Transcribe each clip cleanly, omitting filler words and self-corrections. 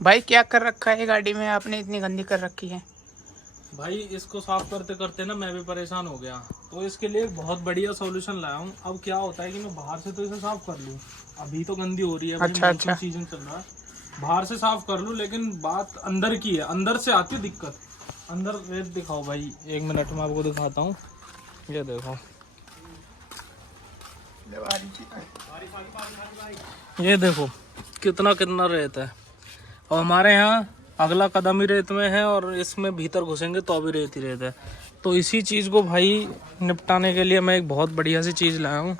भाई क्या कर रखा है गाड़ी में आपने, इतनी गंदी कर रखी है? भाई इसको साफ करते करते ना मैं भी परेशान हो गया, तो इसके लिए एक बहुत बढ़िया सॉल्यूशन लाया हूँ। अब क्या होता है कि मैं बाहर से तो इसे साफ कर लूँ, अभी तो गंदी हो रही है भाई, अच्छा मानसून अच्छा। सीजन चल रहा है, बाहर से साफ कर लूँ, लेकिन बात अंदर की है, अंदर से आती है दिक्कत। अंदर रेत दिखाओ भाई, 1 मिनट में आपको दिखाता हूँ। ये देखो, ये देखो कितना कितना रेत है। और हमारे यहाँ अगला कदम ही रेत में है, और इसमें भीतर घुसेंगे तो अभी रेत ही रेत है। तो इसी चीज़ को भाई निपटाने के लिए मैं एक बहुत बढ़िया सी चीज़ लाया हूँ।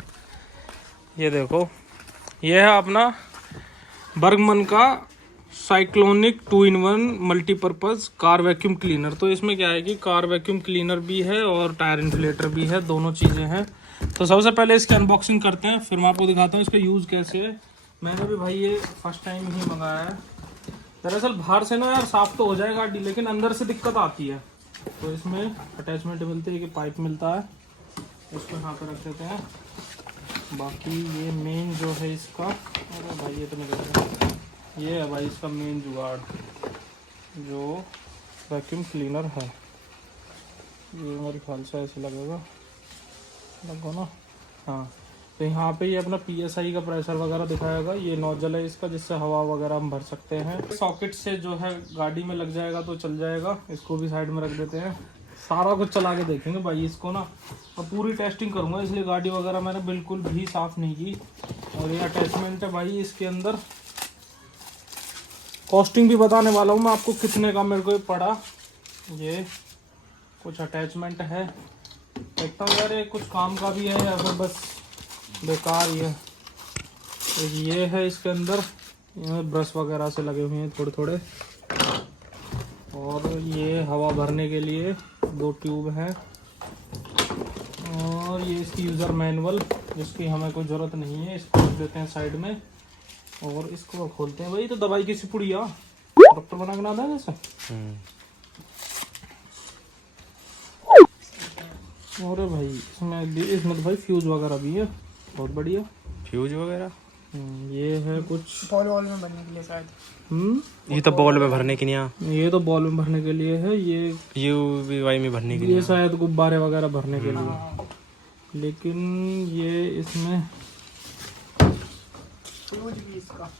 ये देखो, ये है अपना बर्गमन का cyclonic 2-in-1 multipurpose car vacuum cleaner. तो इसमें क्या है कि कार वैक्यूम क्लीनर भी है और टायर इन्फ्लेटर भी है, दोनों चीज़ें हैं। तो सबसे पहले इसकी अनबॉक्सिंग करते हैं, फिर मैं आपको दिखाता हूँ इसका यूज़ कैसे है। मैंने भी भाई ये फर्स्ट टाइम ही मंगाया है। दरअसल बाहर से ना यार साफ तो हो जाएगा गाड़ी, लेकिन अंदर से दिक्कत आती है। तो इसमें अटैचमेंट मिलती है कि पाइप मिलता है, इसको यहाँ पे रख देते हैं। बाकी ये मेन जो है इसका, अरे भाई ये तो नहीं, ये है भाई इसका मेन जुगाड़, जो वैक्यूम क्लीनर है। ये मेरे ख्याल से ऐसे लगेगा ना, हाँ। तो यहाँ पे ये अपना PSI का प्रेशर वगैरह दिखाएगा। ये नोजल है इसका, जिससे हवा वगैरह हम भर सकते हैं। सॉकेट से जो है गाड़ी में लग जाएगा तो चल जाएगा। इसको भी साइड में रख देते हैं, सारा कुछ चला के देखेंगे भाई इसको ना, और पूरी टेस्टिंग करूँगा, इसलिए गाड़ी वगैरह मैंने बिल्कुल भी साफ़ नहीं की। और ये अटैचमेंट है भाई इसके अंदर, कॉस्टिंग भी बताने वाला हूँ मैं आपको कितने का मेरे को पड़ा। ये कुछ अटैचमेंट है, देखता हूँ यार ये कुछ काम का भी है या फिर बस बेकार ही है। एक ये है इसके अंदर, ये ब्रश वगैरह से लगे हुए हैं थोड़े थोड़े, और ये हवा भरने के लिए 2 ट्यूब हैं, और ये इसकी यूज़र मैनुअल, जिसकी हमें कोई ज़रूरत नहीं है, इसको रख देते हैं साइड में। और इसको खोलते हैं भाई, तो दवाई की सिपुड़िया डॉक्टर बना के ना दें जैसे। अरे भाई इसमें तो भाई फ्यूज वगैरह भी है, बहुत बढ़िया फ्यूज वगैरह। ये है कुछ बॉल वॉल में बनने के लिए शायद। ये तो बॉल में भरने के लिए, ये तो बॉल में भरने के लिए है। ये UVY में भरने के लिए, ये शायद गुब्बारे वगैरह भरने के लिए, लेकिन ये इसमें फ्यूज भी इसका।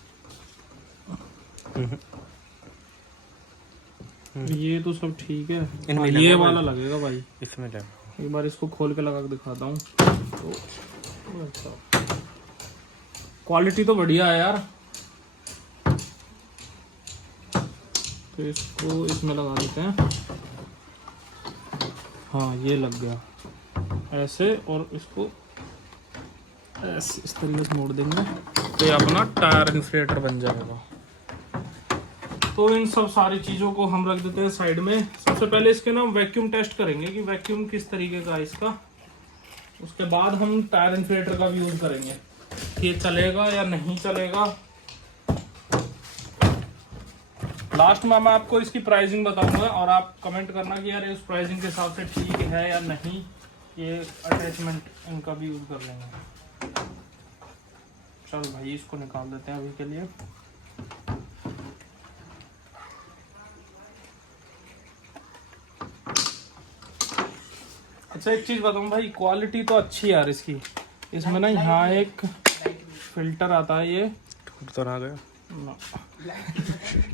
ये तो सब ठीक है। इनमें ये वाला लगेगा भाई, इसमें लगा। एक बार इसको खोल के लगा के दिखाता हूँ। तो क्वालिटी तो बढ़िया है यार। तो इसको इसमें लगा देते हैं। हाँ ये लग गया ऐसे, और इसको ऐसे इस तरीके से मोड़ देंगे तो ये अपना टायर इन्फ्लेटर बन जाएगा। तो इन सब सारी चीज़ों को हम रख देते हैं साइड में। सबसे पहले इसके ना वैक्यूम टेस्ट करेंगे कि वैक्यूम किस तरीके का है इसका, उसके बाद हम टायर इन्फ्लेटर का भी यूज़ करेंगे कि ये चलेगा या नहीं चलेगा। लास्ट में मैं आपको इसकी प्राइसिंग बताऊंगा, और आप कमेंट करना कि यार उस प्राइसिंग के हिसाब से ठीक है या नहीं। ये अटैचमेंट इनका भी यूज़ कर लेंगे। चल भाई इसको निकाल देते हैं अभी के लिए। अच्छा एक चीज़ बताऊं भाई, क्वालिटी तो अच्छी है यार इसकी। इसमें ना यहाँ एक फिल्टर आता है, ये तो आ गया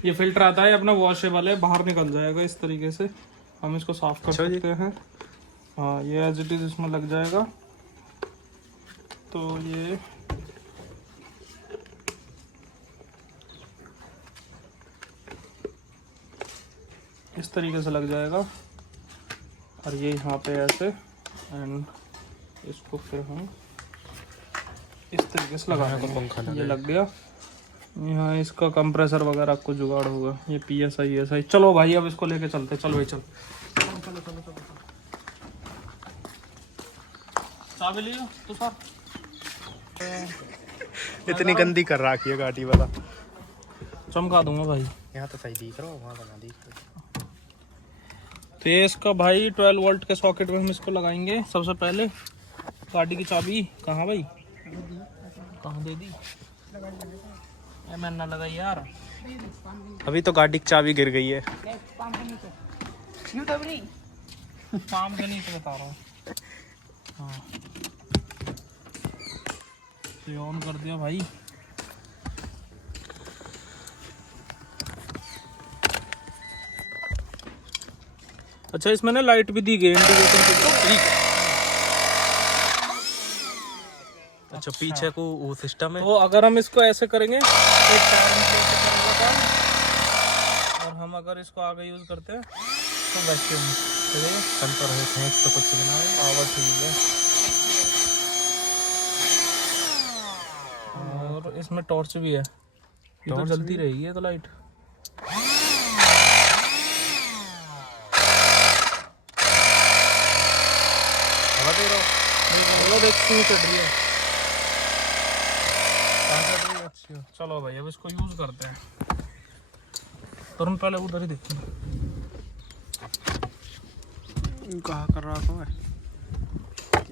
ये फिल्टर आता है अपना, वॉशेबल है, बाहर निकल जाएगा इस तरीके से, हम इसको साफ कर सकते हैं। हाँ ये एज इट इज इसमें लग जाएगा। तो ये इस तरीके से लग जाएगा, और ये यहाँ पे ऐसे, एंड इसको फिर हम इस तरीके से लगा देंगे। ये लग गया। यहाँ इसका कंप्रेसर वगैरह आपको जुगाड़ होगा। ये PSI चलो भाई अब इसको लेके चलते। चल भाई चल, चलो चलो चलो चाबी लियो तो सर। इतनी गंदी कर रखी है गाड़ी वाला। चमका दूंगा भाई, यहाँ तो सही दिख रहा है, वहाँ बना दिख रहा। तो ये इसका भाई 12 वोल्ट के सॉकेट में हम इसको लगाएंगे। सबसे पहले गाड़ी की चाबी कहाँ भाई, कहाँ दे दी? मैंने ना लगाई यार। अभी तो गाड़ी की चाबी गिर गई है। काम के नीचे बता रहा हूँ। हाँ ये ऑन कर दिया भाई। अच्छा इसमें ना लाइट भी दी गई इंडिकेटर। अच्छा पीछे को वो सिस्टम है। तो अगर हम इसको ऐसे करेंगे एक टायर में ऐसे करेंगे काम, और हम अगर इसको आगे यूज करते हैं तो वैक्यूम सेंसर है खींच तो कुछ बना है। आवाज ठीक है। और इसमें टॉर्च भी है, ये तो जलती रहेगी ये तो लाइट। हवा दे रहा हूँ। देख क्यों चढ़ रही है। अच्छी हो। चलो भाई अब इसको यूज करते हैं। तुरंत पहले उधर ही देखते हैं कहाँ कर रहा हूँ मैं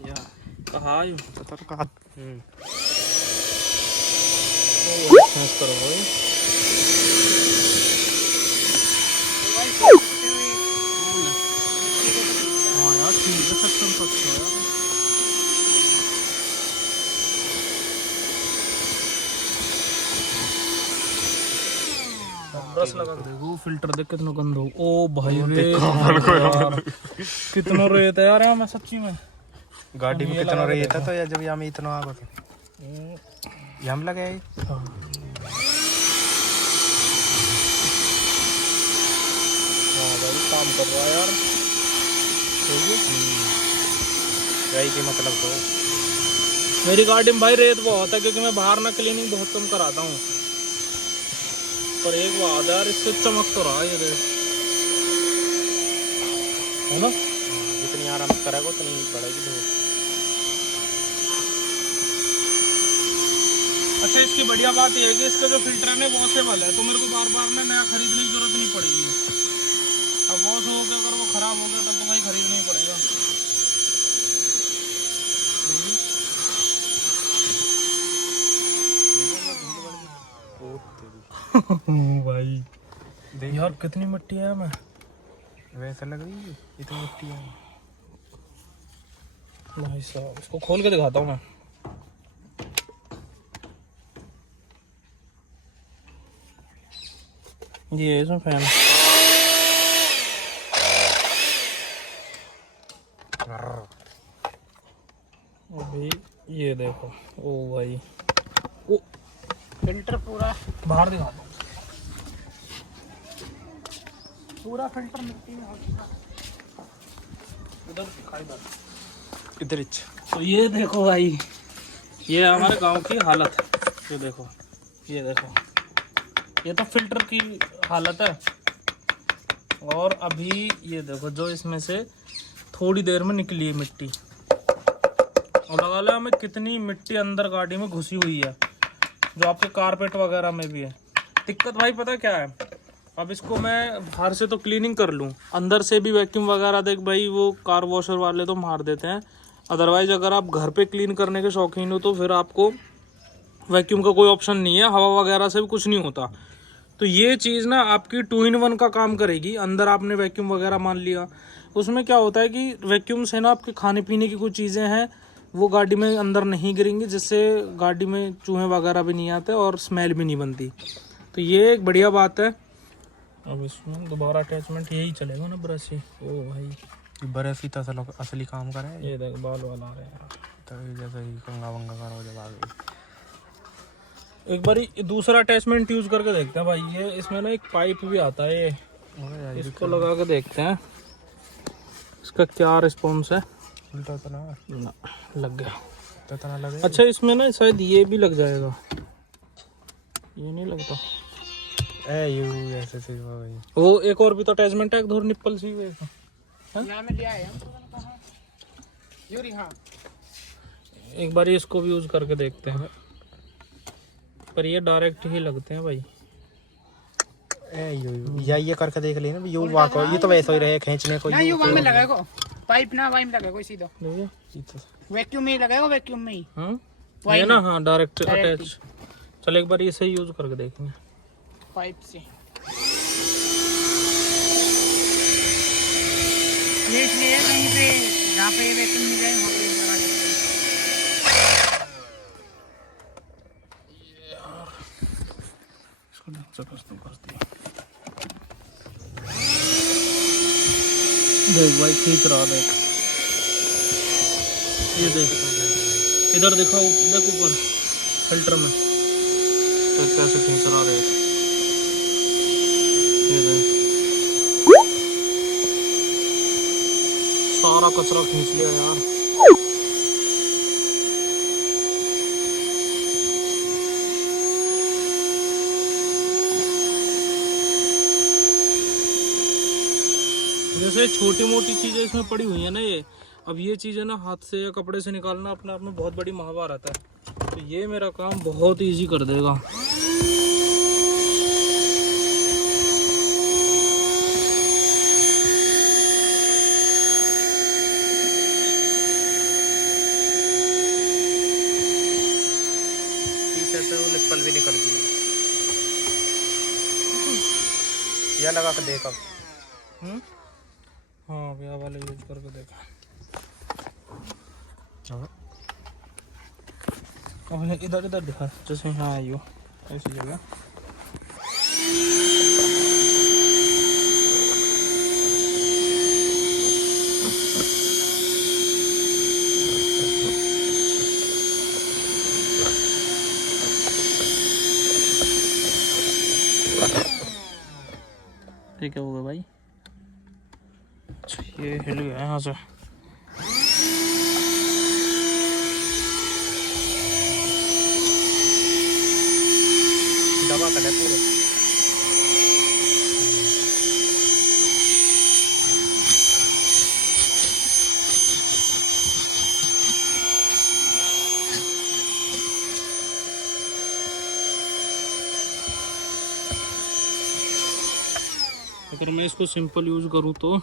या कहा आयु पता तो कहाँ। करो भाई। हाँ यार ठीक है सक्षम तो अच्छा है यार। ब्रश लगा के देखो फिल्टर देख कितना गंदा हो। ओ भाई रे यार कितना रेत है यार यहाँ में सच्ची में। गाड़ी में कितना रही था तो या जब यहाँ में इतना आगा था यहाँ में लगा है। हाँ भाई काम कर रहा है यार। यही की मतलब तो मेरी गाड़ी में भाई रेत बहुत है क्योंकि मैं बाहर ना क्लीनिंग बहुत कम कराता हूँ। पर एक बात यार इससे चमक तो रहा ये देख है ना। जितनी आराम करेगा उतनी बढ़ेगी धूप। अच्छा इसकी बढ़िया बात यह है कि इसका जो फिल्टर है ना वॉशेबल है, तो मेरे को बार बार ना नया खरीदने की जरूरत नहीं पड़ेगी। अब वॉश हो गया अगर वो खराब हो गया तब तो भाई खरीदना ही पड़ेगा। भाई यार कितनी मिट्टी है मैं वैसा लग रही है इतनी मिट्टी है। भाई साहब इसको खोल के दिखाता हूँ मैं। ये इसमें फैन अभी ये देखो। ओ भाई ओ फिल्टर पूरा बाहर दिखाता हूँ। पूरा फिल्टर मिट्टी में हो चुका। इधर दिखाई दे। इधर तो ये देखो भाई ये हमारे गांव की हालत है। ये देखो ये तो फिल्टर की हालत है। और अभी ये देखो जो इसमें से थोड़ी देर में निकली है मिट्टी, और लगा लो हमें कितनी मिट्टी अंदर गाड़ी में घुसी हुई है, जो आपके कारपेट वगैरह में भी है। दिक्कत भाई पता क्या है, अब इसको मैं बाहर से तो क्लीनिंग कर लूँ, अंदर से भी वैक्यूम वगैरह देख भाई वो कार वॉशर वाले तो मार देते हैं। अदरवाइज अगर आप घर पे क्लीन करने के शौकीन हो तो फिर आपको वैक्यूम का कोई ऑप्शन नहीं है, हवा वगैरह से भी कुछ नहीं होता। तो ये चीज़ ना आपकी 2-in-1 का काम करेगी। अंदर आपने वैक्यूम वगैरह मान लिया, उसमें क्या होता है कि वैक्यूम से ना आपके खाने पीने की कुछ चीज़ें हैं वो गाड़ी में अंदर नहीं गिरेंगी, जिससे गाड़ी में चूहे वगैरह भी नहीं आते और स्मेल भी नहीं बनती। तो ये एक बढ़िया बात है। अब इसमें दोबारा अटैचमेंट यही चलेगा ना, ब्रश ही। ओ भाई ब्रश ही तो असली काम करे। ये देख बाल वाल आ रहे हैं तो जैसे ही कंगा वंगा करो जब आ गई। एक बार दूसरा अटैचमेंट यूज करके देखते हैं भाई। ये इसमें ना एक पाइप भी आता है, ये इसको लगा के देखते हैं इसका क्या रिस्पॉन्स है। उल्टा तो ना लग गया तो ना लगे। अच्छा इसमें ना शायद ये भी लग जाएगा, ये नहीं लगता। ऐसे वो एक और भी तो अटैचमेंट है, एक धोर निप्पल सी है। यहाँ में लिया है यूरी। हाँ एक बार इसको भी यूज करके देखते हैं, पर ये डायरेक्ट ही लगते हैं भाई। ये करके देख लेना यू वाको, ये तो वैसे ही रहे खींचने को। ना यू में लगेगा पाइप, ना वाइम लगेगा सीधा वैक्यूम में ही लगेगा, वैक्यूम में ही ये ना। हाँ डायरेक्ट अटैच। चल एक बार इसे यूज करके देखेंगे। पाइप से। ये इसलिए कहीं पे जहाँ पे ये वैक्यूम नहीं जाए वहाँ पे लगा देते हैं। इसको जबरदस्त कर दिया। देख भाई खींच रहा देख, ये देख इधर दिखाओ, देख ऊपर फिल्टर में तो कैसे खींच रहा देख, ये देख सारा कचरा खींच लिया यार। जैसे छोटी मोटी चीजें इसमें पड़ी हुई है ना ये, अब ये चीजें ना हाथ से या कपड़े से निकालना अपने आप में बहुत बड़ी महाभारत है, तो ये मेरा काम बहुत इजी कर देगा। से वो निप्पल भी निकल गई। यह लगा कर देख अब। हाँ भैया वाले यूज करके देखा। अब इधर इधर दिखा, जैसे यहाँ आई हो ऐसी जगह। ठीक है हो गया भाई। अच्छा ये हिल गया यहाँ से। दबा कर ले पूरे। अगर मैं इसको सिंपल यूज करूँ तो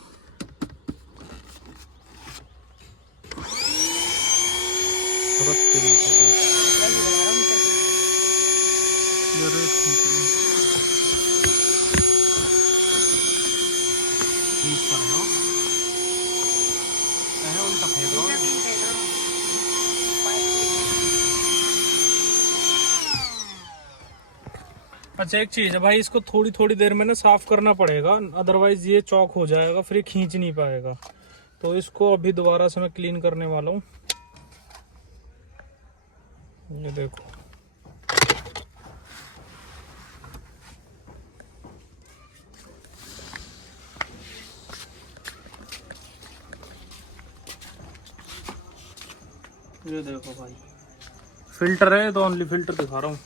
अच्छा एक चीज है भाई, इसको थोड़ी थोड़ी देर में ना साफ करना पड़ेगा, अदरवाइज ये चौक हो जाएगा, फिर ये खींच नहीं पाएगा। तो इसको अभी दोबारा से मैं क्लीन करने वाला हूँ। ये देखो ये देखो भाई, फिल्टर है तो ओनली फिल्टर दिखा रहा हूँ।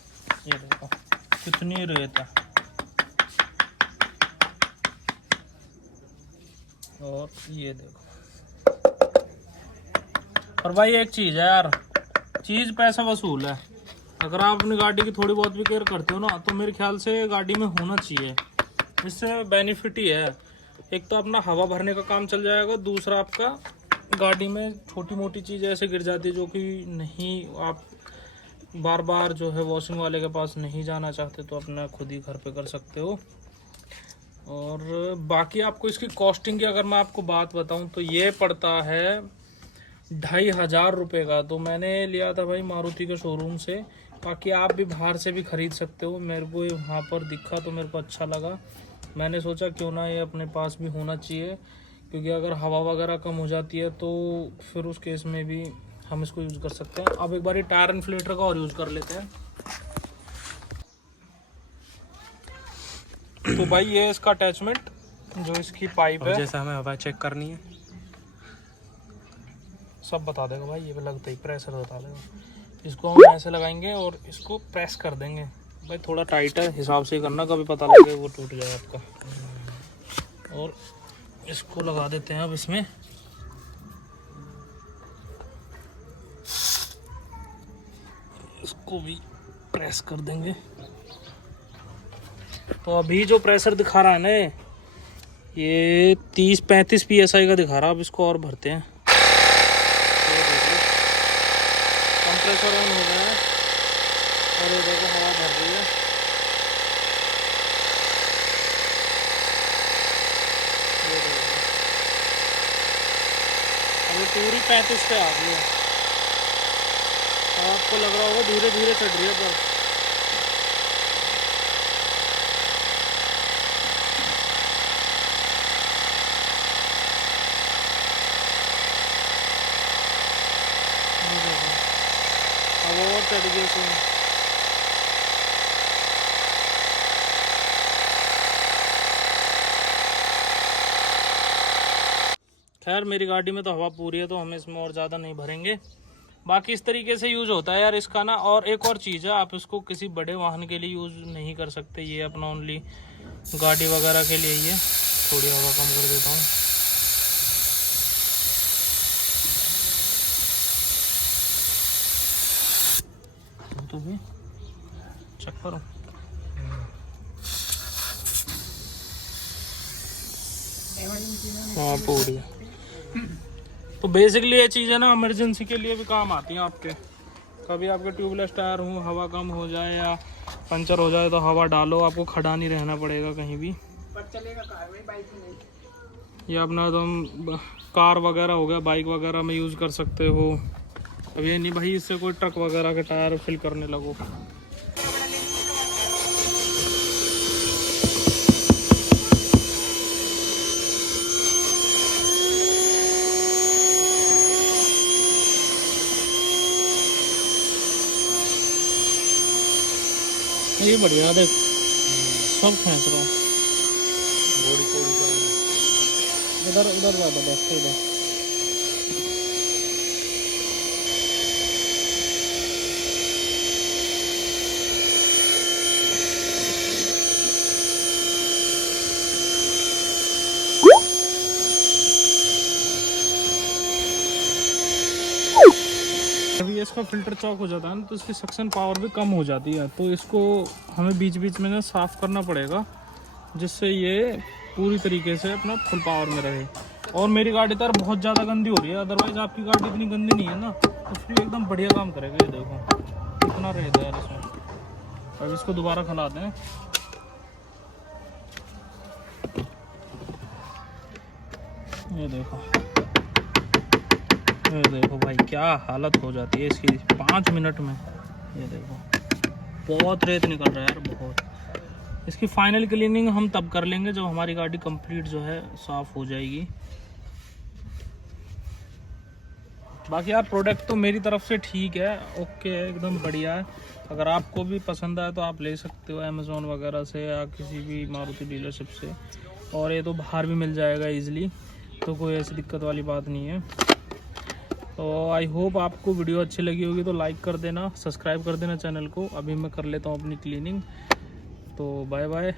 ये देखो कितनी रेत है। और ये देखो। और भाई एक चीज है यार, चीज पैसा वसूल है। अगर आप अपनी गाड़ी की थोड़ी बहुत भी केयर करते हो ना, तो मेरे ख्याल से गाड़ी में होना चाहिए। इससे बेनिफिट ही है, एक तो अपना हवा भरने का काम चल जाएगा, दूसरा आपका गाड़ी में छोटी मोटी चीज़ें ऐसे गिर जाती है जो कि नहीं, आप बार बार जो है वॉशिंग वाले के पास नहीं जाना चाहते, तो अपना खुद ही घर पे कर सकते हो। और बाकी आपको इसकी कॉस्टिंग की अगर मैं आपको बात बताऊं तो ये पड़ता है 2500 रुपये का। तो मैंने लिया था भाई मारुति के शोरूम से, बाकी आप भी बाहर से भी ख़रीद सकते हो। मेरे को वहाँ पर दिखा तो मेरे को अच्छा लगा, मैंने सोचा क्यों ना ये अपने पास भी होना चाहिए, क्योंकि अगर हवा वगैरह कम हो जाती है तो फिर उस केस में भी हम इसको यूज़ कर सकते हैं। अब एक बार टायर इन्फ्लेटर का और यूज़ कर लेते हैं। तो भाई ये इसका अटैचमेंट, जो इसकी पाइप है, जैसा हमें हवा चेक करनी है सब बता देगा भाई, ये भी लगता ही प्रेशर बता देगा। इसको हम ऐसे लगाएंगे और इसको प्रेस कर देंगे। भाई थोड़ा टाइट है, हिसाब से करना, कभी पता लगे वो टूट जाए आपका। और इसको लगा देते हैं अब इसमें। इसको भी प्रेस कर देंगे। तो अभी जो प्रेशर दिखा रहा है ना, ये 30-35 PSI का दिखा रहा है। अब इसको और भरते हैं। कंप्रेसर ऑन हो गया है और ये देखो हवा भर रही है। पूरी 35 पे आ गई है। आपको लग रहा होगा धीरे धीरे चढ़ रही है पर अब और चढ़ गई उसमें। खैर मेरी गाड़ी में तो हवा पूरी है तो हम इसमें और ज़्यादा नहीं भरेंगे। बाकी इस तरीके से यूज़ होता है यार इसका ना। और एक और चीज़ है, आप इसको किसी बड़े वाहन के लिए यूज़ नहीं कर सकते। ये अपना ओनली गाड़ी वगैरह के लिए ही है। थोड़ी हवा कम कर देता हूँ। तो भी चेक करो। हाँ पूरी। तो बेसिकली ये चीज़ है ना इमरजेंसी के लिए भी काम आती हैं आपके। कभी आपके ट्यूबलेस टायर हो, हवा कम हो जाए या पंचर हो जाए तो हवा डालो, आपको खड़ा नहीं रहना पड़ेगा कहीं भी। ये अपना तुम कार वगैरह हो गया, बाइक वगैरह में यूज़ कर सकते हो। अब ये नहीं भाई इससे कोई ट्रक वगैरह के टायर फिल करने लगो। ये बढ़िया देख सब खींच रहा हूँ। इधर इधर ज़्यादा बेस्ट है इधर। अभी इसका फिल्टर चॉक हो जाता है ना तो इसकी सक्शन पावर भी कम हो जाती है। तो इसको हमें बीच बीच में ना साफ़ करना पड़ेगा जिससे ये पूरी तरीके से अपना फुल पावर में रहे। और मेरी गाड़ी तो यार बहुत ज़्यादा गंदी हो रही है। अदरवाइज़ आपकी गाड़ी इतनी गंदी नहीं है ना, तो फिर एकदम बढ़िया काम करेगा। ये देखो कितना रहेगा यार इसमें। अब इसको दोबारा खिलाते हैं। ये देखो, ये देखो भाई क्या हालत हो जाती है इसकी 5 मिनट में। ये देखो बहुत रेत निकल रहा है यार, बहुत। इसकी फाइनल क्लीनिंग हम तब कर लेंगे जब हमारी गाड़ी कंप्लीट जो है साफ़ हो जाएगी। बाकी यार प्रोडक्ट तो मेरी तरफ से ठीक है, ओके है, एकदम बढ़िया है। अगर आपको भी पसंद आए तो आप ले सकते हो अमेज़ोन वगैरह से या किसी भी मारुति डीलरशिप से। और ये तो बाहर भी मिल जाएगा ईज़िली, तो कोई ऐसी दिक्कत वाली बात नहीं है। तो आई होप आपको वीडियो अच्छी लगी होगी तो लाइक कर देना, सब्सक्राइब कर देना चैनल को। अभी मैं कर लेता हूँ अपनी क्लीनिंग। तो बाय बाय।